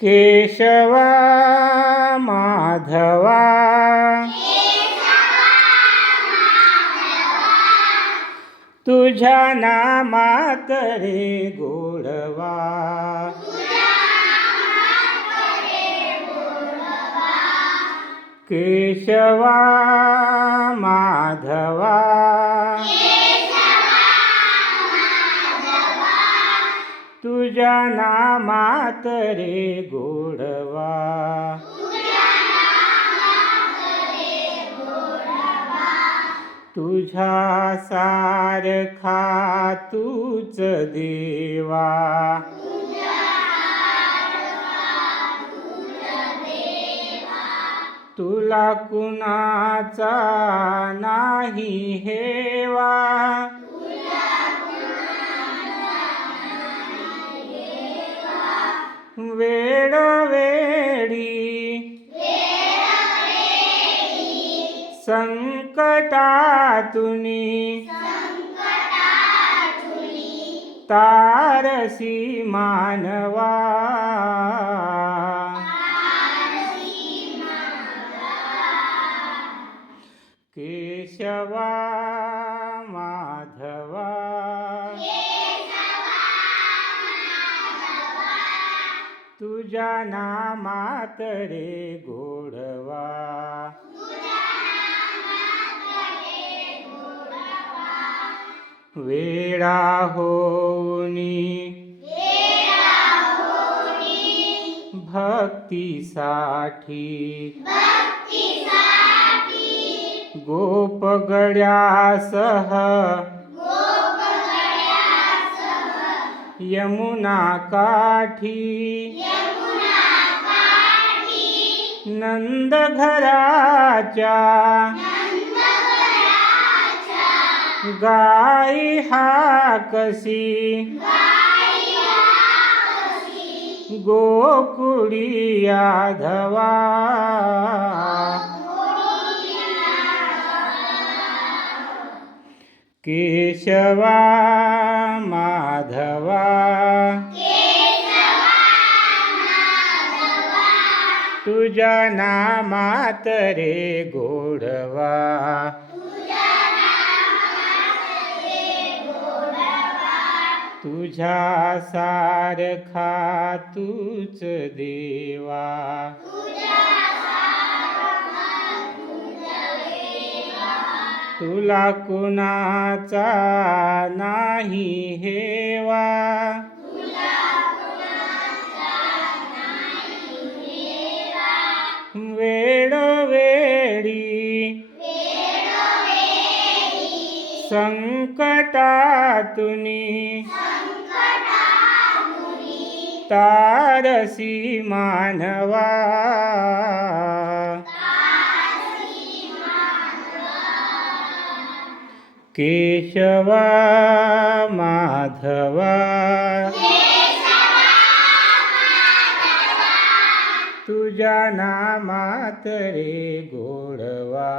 केशवा माधवा तुझ्या नामात रे गोडवा केशवा माधवा तुझ्या नामात रे गोडवा तुझ्या सारखा तूच देवा तुला कुणाचा नाही हेवा वेळोवेळी संकटातुनी तारसी मानवा केशवा माधवा तुझ्या नामात रे गोडवा वेळा होनी भक्तीसाठी गोपगड्यासह यमुना काठी नंद घराच्या गाई हाकसी गोकुळी याधवा केशवा माधवा तुझ्या नामात रे गोडवा तुझ्या सारखा तूच देवा तुला कुणाचा नाही हेवा वेळोवेळी संकटातुनी तारसी मानवा केशवा माधवा तुझ्या नामात रे गोडवा